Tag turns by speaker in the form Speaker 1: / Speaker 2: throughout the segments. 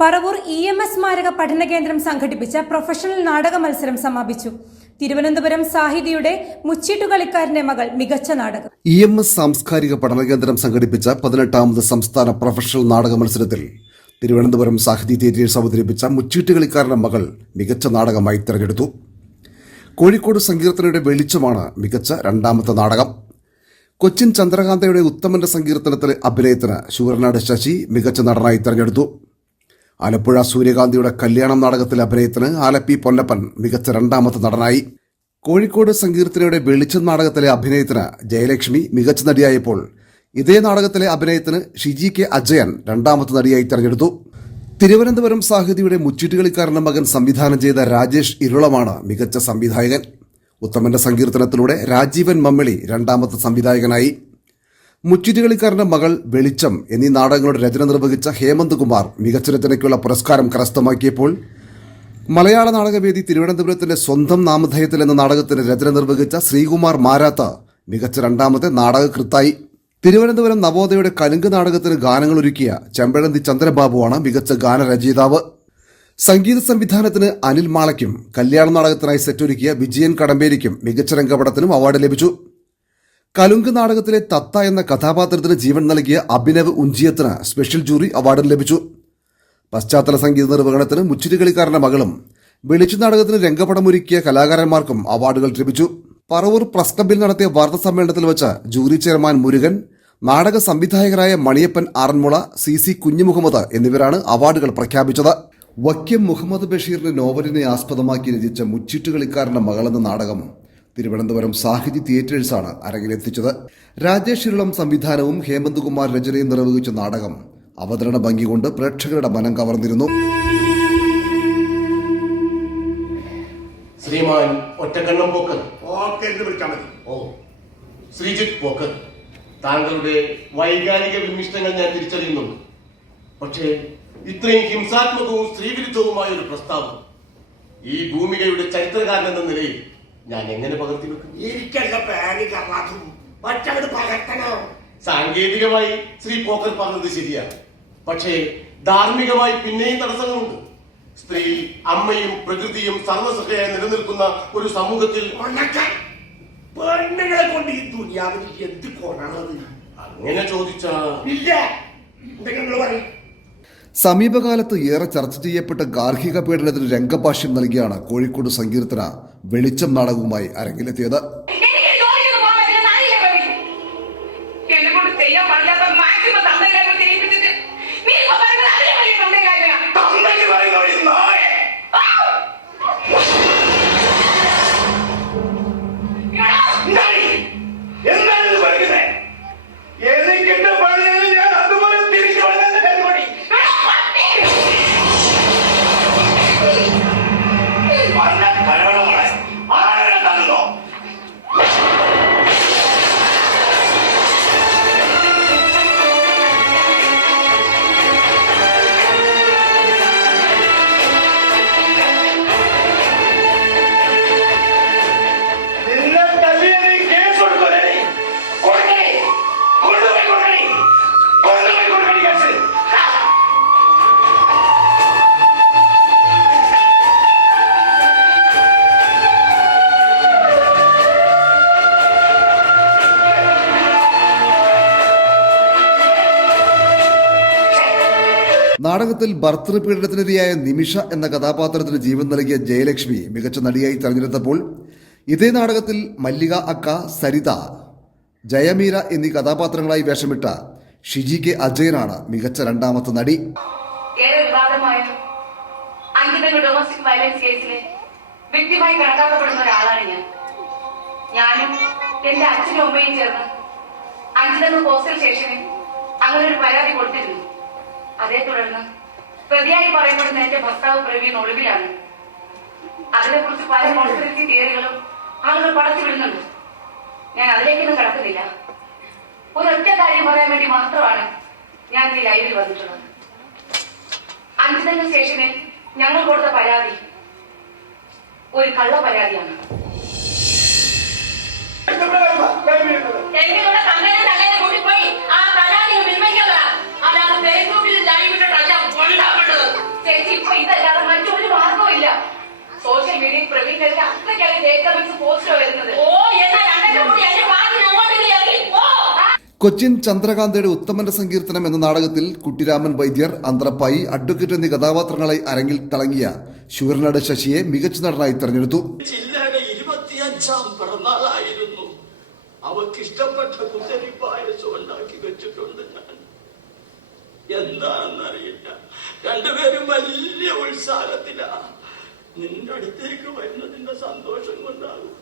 Speaker 1: Paravur E M S സ്മാരക പഠന കേന്ദ്രം സംഘടിപ്പിച്ച പ്രൊഫഷണൽ നാടക മത്സരം സമാപിച്ചു. തിരുവനന്തപുരം സാഹിതിയുടെ മുച്ചീട്ടുകളിക്കാരന്റെ മകൾ മികച്ച നാടകം.
Speaker 2: ഇ എം എസ് സാംസ്കാരിക പഠന കേന്ദ്രം സംഘടിപ്പിച്ച പതിനെട്ടാമത് സംസ്ഥാന പ്രൊഫഷണൽ നാടക മത്സരത്തിൽ തിരുവനന്തപുരം സാഹിത്യ തിയേറ്റേഴ്സ് അവതരിപ്പിച്ച മുച്ചീട്ടുകളിക്കാരന്റെ മകൾ മികച്ച നാടകമായി തിരഞ്ഞെടുത്തു. കോഴിക്കോട് സങ്കീർത്തനയുടെ വെളിച്ചമാണ് മികച്ച രണ്ടാമത്തെ നാടകം. കൊച്ചിൻ ചന്ദ്രകാന്തയുടെ ഉത്തമന്റെ സങ്കീർത്തനത്തിലെ അഭിനയത്തിന് ശൂരനാട് ശശി മികച്ച നടനായി തിരഞ്ഞെടുത്തു. ആലപ്പുഴ സൂര്യകാന്തിയുടെ കല്യാണം നാടകത്തിലെ അഭിനയത്തിന് ആലപ്പി പൊന്നപ്പൻ മികച്ച രണ്ടാമത്തെ നടനായി. കോഴിക്കോട് സങ്കീർത്തനയുടെ വെളിച്ചം നാടകത്തിലെ അഭിനയത്തിന് ജയലക്ഷ്മി മികച്ച നടിയായപ്പോൾ ഇതേ നാടകത്തിലെ അഭിനയത്തിന് ഷിജി കെ അജയൻ രണ്ടാമത്തെ നടിയായി തെരഞ്ഞെടുത്തു. തിരുവനന്തപുരം സാഹിതിയുടെ മുച്ചീട്ടുകളിക്കാരന്റെ മകൻ സംവിധാനം ചെയ്ത രാജേഷ് ഇരുളമാണ് മികച്ച സംവിധായകൻ. ഉത്തമന്റെ സങ്കീർത്തനത്തിലൂടെ രാജീവൻ മമ്മിളി രണ്ടാമത്തെ സംവിധായകനായി. മുച്ചിറ്റുകളിക്കാരന്റെ മകൾ വെളിച്ചം എന്നീ നാടകങ്ങളുടെ രചന നിർവഹിച്ച ഹേമന്ത് കുമാർ മികച്ച രചനയ്ക്കുള്ള പുരസ്കാരം കരസ്ഥമാക്കിയപ്പോൾ മലയാള നാടകവേദി തിരുവനന്തപുരത്തിന്റെ സ്വന്തം നാമധേയത്തിൽ എന്ന നാടകത്തിന്റെ രചന നിർവഹിച്ച ശ്രീകുമാർ മാരാത്ത മികച്ച രണ്ടാമത്തെ നാടകകൃത്തായി. തിരുവനന്തപുരം നവോദയയുടെ കലുങ്ക് നാടകത്തിന് ഗാനങ്ങൾ ഒരുക്കിയ ചെമ്പഴന്തി ചന്ദ്രബാബുവാണ് മികച്ച ഗാനരചയിതാവ് സംഗീത സംവിധാനത്തിന് അനിൽ മാളയ്ക്കും കല്യാണ നാടകത്തിനായി സെറ്റൊരുക്കിയ വിജയൻ കടമ്പേരിക്കും മികച്ച രംഗപടത്തിനും അവാർഡ് ലഭിച്ചു. കലുങ്ക് നാടകത്തിലെ തത്ത എന്ന കഥാപാത്രത്തിന് ജീവൻ നൽകിയ അഭിനവ് ഉഞ്ചിയത്തിന് സ്പെഷ്യൽ ജൂറി അവാർഡും ലഭിച്ചു. പശ്ചാത്തല സംഗീത നിർവഹണത്തിന് മുച്ചിരികളിക്കാരന്റെ മകളും വെളിച്ചു നാടകത്തിന് രംഗപടമൊരുക്കിയ കലാകാരന്മാർക്കും അവാർഡുകൾ ലഭിച്ചു. പറവൂർ പ്രസ് ക്ലബിൽ നടത്തിയ വാർത്താ സമ്മേളനത്തിൽ വെച്ച് ജൂറി ചെയർമാൻ മുരുകൻ നാടക സംവിധായകരായ മണിയപ്പൻ ആറന്മുള സി സി കുഞ്ഞുമുഹമ്മദ് എന്നിവരാണ് അവാർഡുകൾ പ്രഖ്യാപിച്ചത്. വക്യം മുഹമ്മദ് ബഷീറിന്റെ നോവലിനെ ആസ്പദമാക്കി രചിച്ച മുച്ചിട്ടുകളിക്കാരന്റെ മകളെന്ന നാടകം തിരുവനന്തപുരം സാഹിത്യ തിയേറ്റേഴ്സാണ് അരങ്ങിലെത്തിച്ചത്. രാജേഷ് ഇരുളം സംവിധാനവും ഹേമന്ത് കുമാർ രചനയും നിർവഹിച്ച നാടകം അവതരണ ഭംഗി കൊണ്ട് പ്രേക്ഷകരുടെ മനം കവർന്നിരുന്നു.
Speaker 3: ശ്രീമാൻ ഒറ്റക്കണ്ണം പോക്കർ
Speaker 4: ഓക്കെ എന്ന് വിളിച്ചാൽ
Speaker 3: ഓ ശ്രീജിത്ത് പോക്കർ താങ്കളുടെ വൈകാരിക വിമിഷ്ടങ്ങൾ ഞാൻ തിരിച്ചറിയുന്നുണ്ട്. പക്ഷേ ഇത്രയും ഹിംസാത്മകവും സ്ത്രീവിരുദ്ധവുമായ ഒരു പ്രസ്താവം ഈ ഭൂമികയുടെ ചരിത്രകാരൻ എന്ന നിലയിൽ ഞാൻ എങ്ങനെ പകർത്തി വെക്കും?
Speaker 4: എനിക്കല്ല പകർത്തണോ.
Speaker 3: സാങ്കേതികമായി ശ്രീ പോക്കർ പറഞ്ഞത് ശരിയാ. പക്ഷേ ധാർമ്മികമായി പിന്നെയും തടസ്സങ്ങളുണ്ട്. സ്ത്രീ അമ്മയും പ്രകൃതിയും സർവസഹയായി നിലനിൽക്കുന്ന ഒരു സമൂഹത്തിൽ
Speaker 4: പെണ്ണുങ്ങളെ കൊണ്ട് ഈ ദുനിയാവിൽ എന്ത്
Speaker 3: അങ്ങനെ ചോദിച്ചാ
Speaker 4: ഇല്ല. എന്തെങ്കിലും പറയും.
Speaker 2: സമീപകാലത്ത് ഏറെ ചർച്ച ചെയ്യപ്പെട്ട ഗാർഹിക പീഡനത്തിന് രംഗഭാഷ്യം നൽകിയാണ് കോഴിക്കോട് സങ്കീർത്തന. വെളിച്ചം നാടകവുമായി അരങ്ങിലെത്തിയത് നാടകത്തിൽ ഭർത്തൃപീഡനത്തിനിരയായ നിമിഷ എന്ന കഥാപാത്രത്തിന് ജീവൻ നൽകിയ ജയലക്ഷ്മി മികച്ച നടിയായി തെരഞ്ഞെടുത്തപ്പോൾ ഇതേ നാടകത്തിൽ മല്ലിക അക്ക സരിത ജയമീര എന്നീ കഥാപാത്രങ്ങളായി വേഷമിട്ട ഷിജി കെ അജയനാണ് മികച്ച രണ്ടാമത്തെ നടി.
Speaker 5: ഡൊമസ്റ്റിക് വയലൻസ് ഞാൻ. ഞാനും എന്റെ അച്ഛനും അമ്മയും ചേർന്ന് അഞ്ചിതങ്ങൾ പോസ്റ്റൽ സ്റ്റേഷനിൽ അങ്ങനെ ഒരു പരാതി കൊടുത്തിരുന്നു. അതേ തുടർന്ന് പ്രതിയായി പറയപ്പെടുന്ന എന്റെ ഭർത്താവ് പ്രവീൺ ഒളിവിലാണ്. അതിനെക്കുറിച്ച് പല കോൺസ്പിറസി തിയറികളും ആളുകൾ പടച്ചു വിടുന്നുണ്ട്. ഞാൻ അതിലേക്കൊന്നും കടക്കുന്നില്ല. ഒരൊറ്റ കാര്യം പറയാൻ വേണ്ടി മാത്രമാണ് ഞാൻ ഈ ലൈവിൽ വന്നിട്ടുള്ളത്. അഞ്ചുതങ്ങ സ്റ്റേഷനിൽ ഞങ്ങൾ കൊടുത്ത പരാതി ഒരു കള്ള പരാതിയാണ്.
Speaker 2: കൊച്ചിൻ ചന്ദ്രകാന്തയുടെ ഉത്തമന്റെ സങ്കീർത്തനം എന്ന നാടകത്തിൽ കുട്ടിരാമൻ വൈദ്യർ അന്ത്രപ്പായി അഡ്വക്കേറ്റ് എന്നീ കഥാപാത്രങ്ങളെ അരങ്ങിൽ തിളങ്ങിയ ശൂരനാട് ശശിയെ മികച്ച നടനായി തെരഞ്ഞെടുത്തു.
Speaker 6: പിറന്നാളായിരുന്നു. ഇഷ്ടപ്പെട്ട കുത്തരി പായസം ഉണ്ടാക്കി വെച്ചിട്ടുണ്ട് ഞാൻ. എന്താണെന്നറിയില്ല. രണ്ടുപേരും വലിയ ഉത്സാഹത്തിലാ. നിന്റെ അടുത്തേക്ക് വരുന്നതിന്റെ സന്തോഷം കൊണ്ടാകും.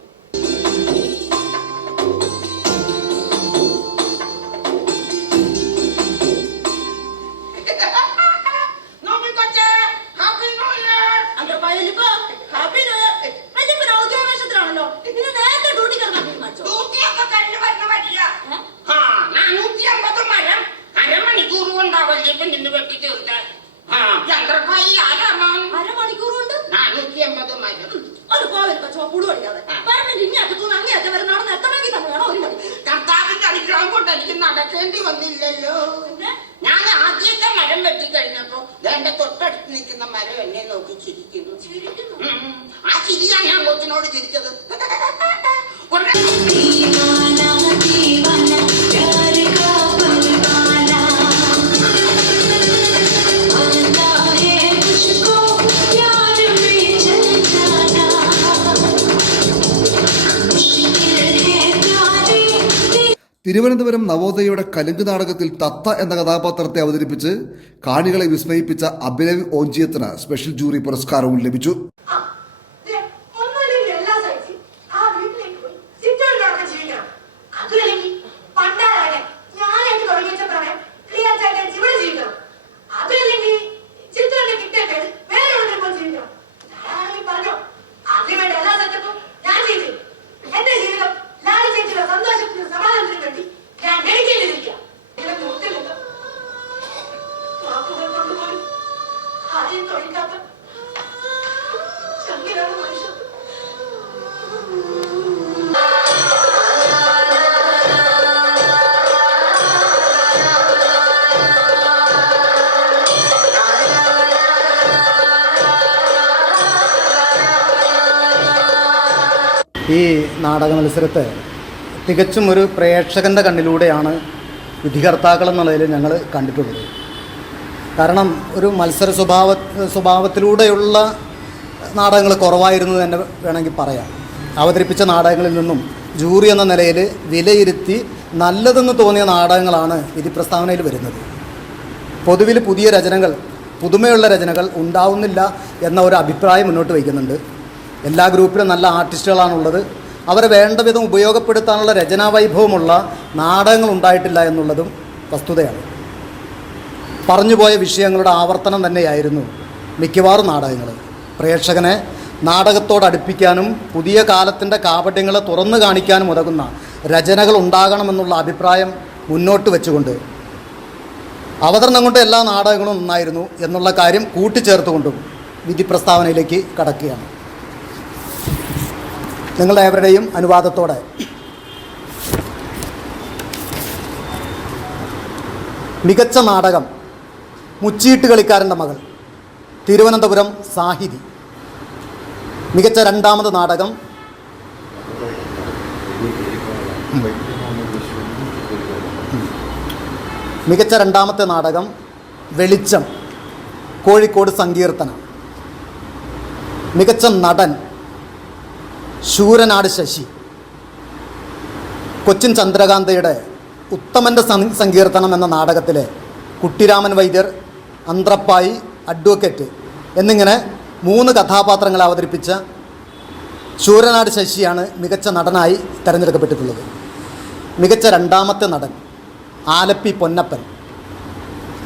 Speaker 7: അത് ചോപ്പൂട് കളിക്കാതെ പറഞ്ഞിട്ട് ഇനി അകത്തുനിന്ന് അങ്ങേ അറ്റം വരെ നടന്ന് എത്തണമെങ്കിൽ തന്നെ വേണം ഒരു മണി
Speaker 8: കർത്താവിന്റെ അനുഗ്രഹം കൊണ്ട് എനിക്ക് നടക്കേണ്ടി വന്നില്ലല്ലോ. ഞാൻ ആദ്യത്തെ മരം വെട്ടിക്കഴിഞ്ഞപ്പോ എന്റെ തൊട്ടടുത്ത് നിൽക്കുന്ന മരം എന്നെ നോക്കി ചിരിക്കുന്നു.
Speaker 7: ചിരിക്കുന്നു.
Speaker 8: ആ ചിരിയാണ് ഞാൻ കൊച്ചിനോട് ചിരിച്ചത്.
Speaker 2: തിരുവനന്തപുരം നവോദയയുടെ കലുങ്ക് നാടകത്തിൽ തത്ത എന്ന കഥാപാത്രത്തെ അവതരിപ്പിച്ച് കാണികളെ വിസ്മയിപ്പിച്ച അഭിനവ് ഓഞ്ചിയത്തിന് സ്പെഷ്യൽ ജൂറി പുരസ്കാരവും ലഭിച്ചു.
Speaker 9: ഈ നാടക മത്സരത്തെ തികച്ചും ഒരു പ്രേക്ഷകന്റെ കണ്ണിലൂടെയാണ് വിധികർത്താക്കൾ എന്നുള്ളതിൽ ഞങ്ങൾ കണ്ടിട്ടുള്ളത്. കാരണം ഒരു മത്സര സ്വഭാവ സ്വഭാവത്തിലൂടെയുള്ള നാടകങ്ങൾ കുറവായിരുന്നു തന്നെ വേണമെങ്കിൽ പറയാം. അവതരിപ്പിച്ച നാടകങ്ങളിൽ നിന്നും ജൂറി എന്ന നിലയിൽ വിലയിരുത്തി നല്ലതെന്ന് തോന്നിയ നാടകങ്ങളാണ് വിധി പ്രസ്താവനയിൽ വരുന്നത്. പൊതുവിൽ പുതിയ രചനകൾ പുതുമയുള്ള രചനകൾ ഉണ്ടാവുന്നില്ല എന്ന ഒരു അഭിപ്രായം മുന്നോട്ട് വയ്ക്കുന്നുണ്ട്. എല്ലാ ഗ്രൂപ്പിലും നല്ല ആർട്ടിസ്റ്റുകളാണുള്ളത്. അവരെ വേണ്ട വിധം ഉപയോഗപ്പെടുത്താനുള്ള രചനാവൈഭവമുള്ള നാടകങ്ങൾ ഉണ്ടായിട്ടില്ല എന്നുള്ളതും വസ്തുതയാണ്. പറഞ്ഞുപോയ വിഷയങ്ങളുടെ ആവർത്തനം തന്നെയായിരുന്നു മിക്കവാറും നാടകങ്ങൾ പ്രേക്ഷകനെ നാടകത്തോട് അടുപ്പിക്കാനും പുതിയ കാലത്തിന്റെ കാപട്യങ്ങളെ തുറന്നു കാണിക്കാനും ഉതകുന്ന രചനകൾ ഉണ്ടാകണമെന്നുള്ള അഭിപ്രായം മുന്നോട്ട് വെച്ചുകൊണ്ട് അവതരണം കൊണ്ട് എല്ലാ നാടകങ്ങളും നന്നായിരുന്നു എന്നുള്ള കാര്യം കൂട്ടിച്ചേർത്തുകൊണ്ടും വിധി പ്രസ്താവനയിലേക്ക് കടക്കുകയാണ്. നിങ്ങളുടെ ഏവരുടെയും അനുവാദത്തോടെ. മികച്ച നാടകം മുച്ചീട്ട് കളിക്കാരന്റെ മകൾ. തിരുവനന്തപുരം സാഹിതി. മികച്ച രണ്ടാമത് നാടകം. മികച്ച രണ്ടാമത്തെ നാടകം വെളിച്ചം കോഴിക്കോട് സങ്കീർത്തനം. മികച്ച നടൻ ശൂരനാട് ശശി. കൊച്ചിൻ ചന്ദ്രകാന്തയുടെ ഉത്തമന്റെ സങ്കീർത്തനം എന്ന നാടകത്തിലെ കുട്ടിരാമൻ വൈദ്യർ അന്ത്രപ്പായി അഡ്വക്കേറ്റ് എന്നിങ്ങനെ മൂന്ന് കഥാപാത്രങ്ങളെ അവതരിപ്പിച്ച ശൂരനാട് ശശിയാണ് മികച്ച നടനായി തിരഞ്ഞെടുക്കപ്പെട്ടിട്ടുള്ളത്. മികച്ച രണ്ടാമത്തെ നടൻ ആലപ്പി പൊന്നപ്പൻ.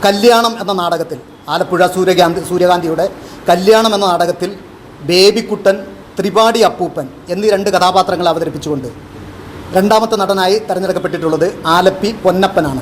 Speaker 9: കല്യാണം എന്ന നാടകത്തിൽ ആലപ്പുഴ സൂര്യകാന്തി സൂര്യകാന്തിയുടെ കല്യാണം എന്ന നാടകത്തിൽ ബേബിക്കുട്ടൻ ത്രിപാഠി അപ്പൂപ്പൻ എന്നീ രണ്ട് കഥാപാത്രങ്ങളെ അവതരിപ്പിച്ചുകൊണ്ട് രണ്ടാമത്തെ നടനായി തിരഞ്ഞെടുക്കപ്പെട്ടിട്ടുള്ളത് ആലപ്പി പൊന്നപ്പനാണ്.